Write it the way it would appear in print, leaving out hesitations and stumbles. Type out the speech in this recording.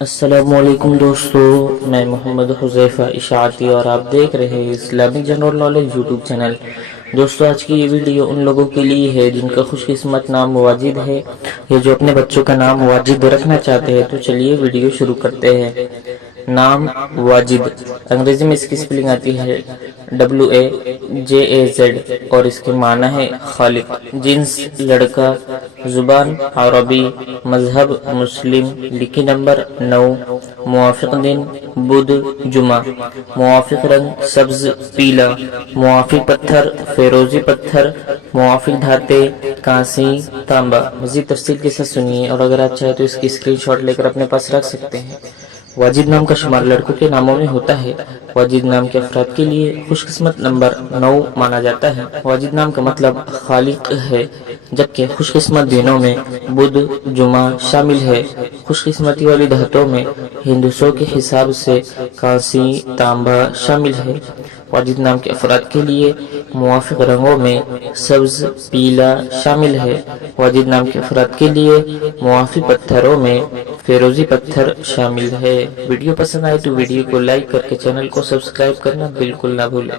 السلام علیکم دوستو، میں محمد حذیفہ اشاعتی اور آپ دیکھ رہے ہیں Islamic general knowledge YouTube channel. دوستو آج کی یہ ویڈیو ان لوگوں کے لیے ہے جن کا خوش قسمت نام واجد ہے یا جو اپنے بچوں کا نام واجد رکھنا چاہتے ہیں۔ تو چلیے ویڈیو شروع کرتے ہیں۔ نام واجد، انگریزی میں اس کی سپیلنگ آتی ہے WAJAZ اور اس کے معنی ہے خالق۔ جنس لڑکا، زبان عربی، مذہب مسلم، لکی نمبر 9، موافق دن بدھ جمعہ، موافق رنگ سبز پیلا، موافق پتھر فیروزی پتھر، موافق دھاتیں کانسی تانبا۔ مزید تفصیل کے ساتھ سنیے، اور اگر آپ چاہیں تو اس کی اسکرین شاٹ لے کر اپنے پاس رکھ سکتے ہیں۔ واجد نام کا شمار لڑکوں کے ناموں میں ہوتا ہے۔ واجد نام کے افراد کے لیے خوش قسمت نمبر 9 مانا جاتا ہے۔ واجد نام کا مطلب خالق ہے، جبکہ خوش قسمت دنوں میں بدھ جمعہ شامل ہے۔ خوش قسمتی والی دھاتوں میں ہندسوں کے حساب سے کانسی تانبا شامل ہے۔ واجد نام کے افراد کے لیے موافق رنگوں میں سبز پیلا شامل ہے۔ واجد نام کے افراد کے لیے موافق پتھروں میں فیروزی پتھر شامل ہے۔ ویڈیو پسند آئے تو ویڈیو کو لائک کر کے چینل کو سبسکرائب کرنا بالکل نہ بھولیں۔